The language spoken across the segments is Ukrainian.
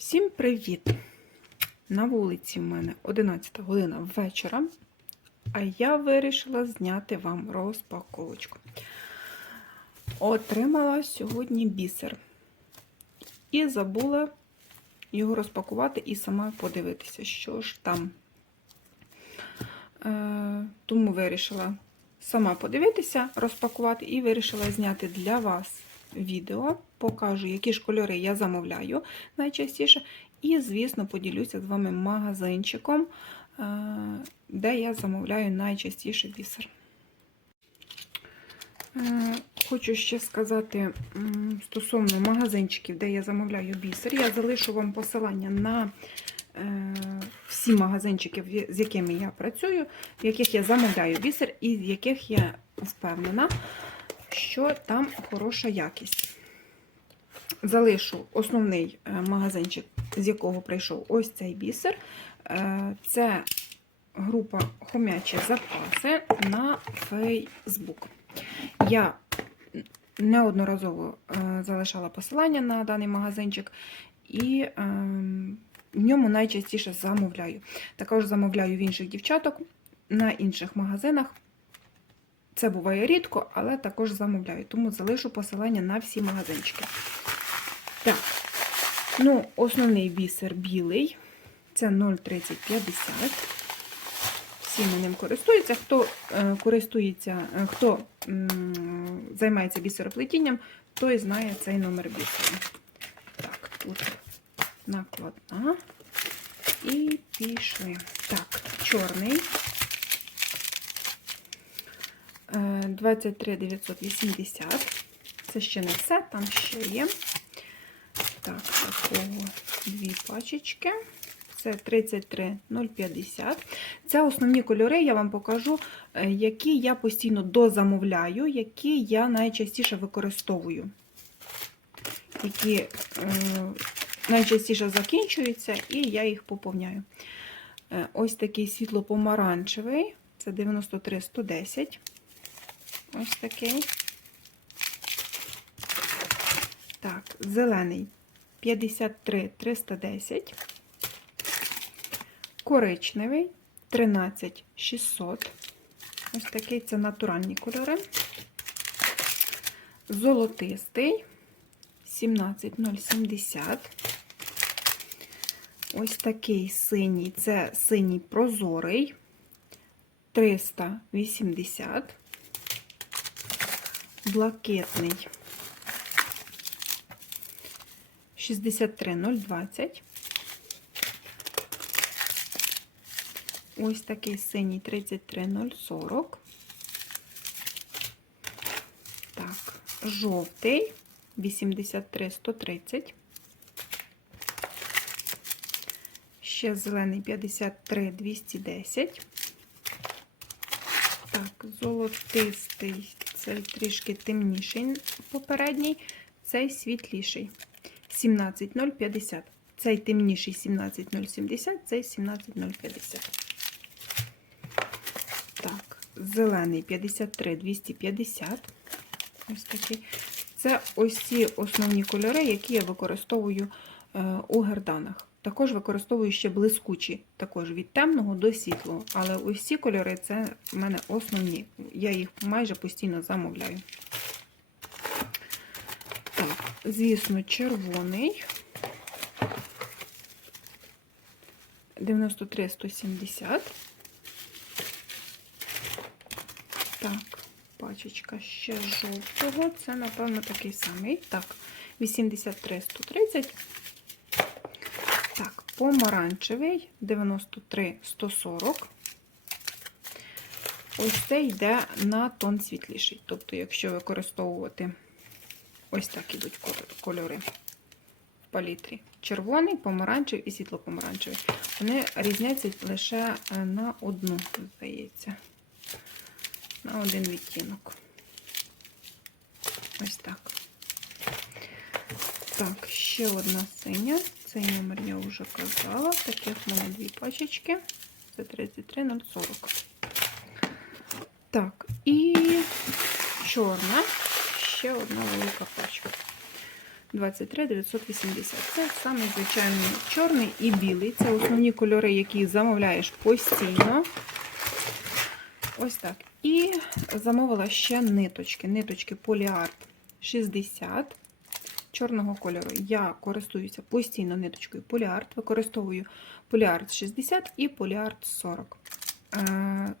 Всім привіт! На вулиці в мене 11 година вечора, а я вирішила зняти вам розпаковочку. Отримала сьогодні бісер. І забула його розпакувати і сама подивитися, що ж там. Е, тому вирішила сама подивитися, розпакувати, і вирішила зняти для вас відео. Покажу, які ж кольори я замовляю найчастіше. І, звісно, поділюся з вами магазинчиком, е, де я замовляю найчастіше бісер. Е, Хочу ще сказати стосовно магазинчиків, де я замовляю бісер. Я залишу вам посилання на е, всі магазинчики, з якими я працюю, в яких я замовляю бісер, і з яких я впевнена, що там хороша якість. Залишу основний е, магазинчик, з якого прийшов ось цей бісер. Е, Це група Хомячі запаси на Facebook. Я неодноразово е, залишала посилання на даний магазинчик, і ем, в ньому найчастіше замовляю. Також замовляю в інших дівчаток на інших магазинах. Це буває рідко, але також замовляю, тому залишу посилання на всі магазинчики. Так, ну, основний бісер білий. Це 0,3050. Всі ми ним користуються. Хто е, користується, е, хто займається бісероплетінням, той знає цей номер бісера. Так, тут накладна. І пішли. Так, чорний. Е, 23 980. Це ще не все, там ще є. Так, такого дві пачечки. Це 33,050. Це основні кольори, я вам покажу, е, які я постійно дозамовляю, які я найчастіше використовую. Які е, найчастіше закінчуються, і я їх поповняю. Е, ось такий світло-помаранчевий, це 93,110. Ось такий. Так, зелений 53 310. Коричневий 13 600. Ось такий це натуральні кольори. Золотистий 17070. Ось такий синій це синій прозорий 380. Блакитний 63020. Ось такий синій 33040. Так, жовтий 83130. Ще зелений 53210. Так, золотистий, цей трішки темніший попередній, цей світліший. 17050. Цей темніший 17070, цей 17050. Так, зелений 53250. Ось такий. Це ось основні кольори, які я використовую е, у герданах. Також використовую ще блискучі, також від темного до світлого. Але ось ці кольори це в мене основні. Я їх майже постійно замовляю. Так, звісно, червоний. 93 170. Так, пачечка ще жовтого. Це, напевно, такий самий. Так, 83 130. Помаранчевий 93 140. Ось це йде на тон світліший. Тобто, якщо використовувати ось так ідуть кольори в палітрі. Червоний, помаранчевий і світло-помаранчевий. Вони різняться лише е, на одну, здається, на один відтінок. Ось так. Так, ще одна синя. Цей номер я вже казала. Таких в мене дві пачечки. Це 33040. Так, і чорна. Ще одна велика пачка. 23 980. Це саме звичайний чорний і білий. Це основні кольори, які замовляєш постійно. Ось так. І замовила ще ниточки. Ниточки Polyart 60 чорного кольору. Я користуюся постійно ниточкою Polyart. Використовую Polyart 60 і Polyart 40.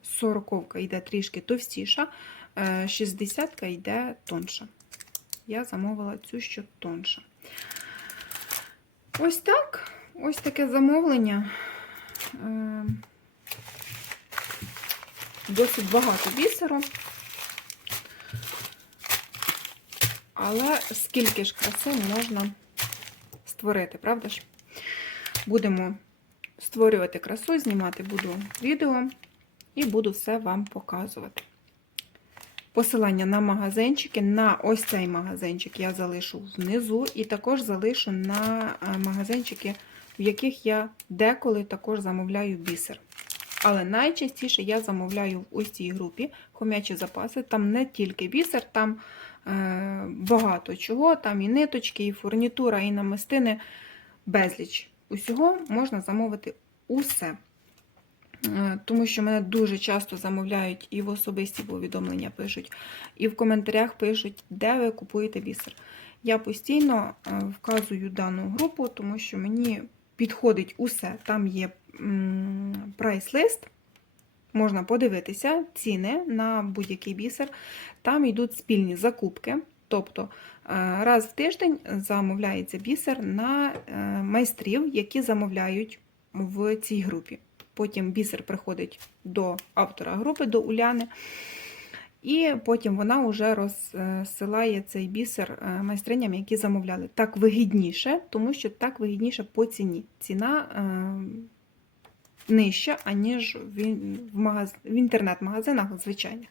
40 йде трішки товстіша, 60 йде тонша. Я замовила цю, що тонша. Ось так. Ось таке замовлення. Е, Досить багато бісеру. Але скільки ж краси можна створити, правда ж? Будемо створювати красу, знімати буду відео і буду все вам показувати. Посилання на магазинчики, на ось цей магазинчик я залишу внизу, і також залишу на е, магазинчики, в яких я деколи також замовляю бісер. Але найчастіше я замовляю в ось цій групі хомячі запаси. Там не тільки бісер, там е, багато чого, там і ниточки, і фурнітура, і намистини, безліч. Усього можна замовити усе. Е, Тому що мене дуже часто замовляють і в особисті повідомлення пишуть, і в коментарях пишуть, де ви купуєте бісер. Я постійно е, вказую дану групу, тому що мені підходить усе. Там є прайс-лист, можна подивитися ціни на будь-який бісер. Там йдуть спільні закупки. Тобто е, раз в тиждень замовляється бісер на е, майстрів, які замовляють в цій групі. Потім бісер приходить до автора групи, до Уляни. І потім вона вже розсилає цей бісер е, майстриням, які замовляли. Так вигідніше, тому що так вигідніше по ціні. Ціна нижча, аніж в, магаз... в інтернет-магазинах звичайних.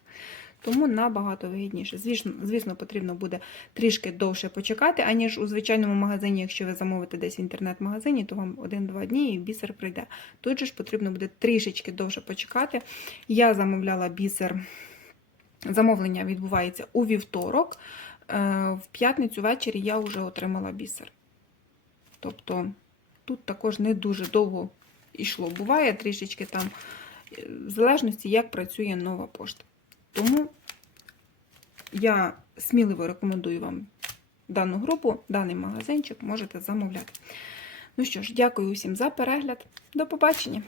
Тому набагато вигідніше. Звісно, звісно, потрібно буде трішки довше почекати, аніж у звичайному магазині, якщо ви замовите десь в інтернет-магазині, то вам 1-2 дні і бісер прийде. Тут же ж потрібно буде трішечки довше почекати. Я замовляла бісер, замовлення відбувається у вівторок. Е, в п'ятницю ввечері я вже отримала бісер. Тобто тут також не дуже довго йшло. Буває трішечки там, е, в залежності, як працює нова пошта. Тому я сміливо рекомендую вам дану групу, даний магазинчик можете замовляти. Ну що ж, дякую усім за перегляд. До побачення!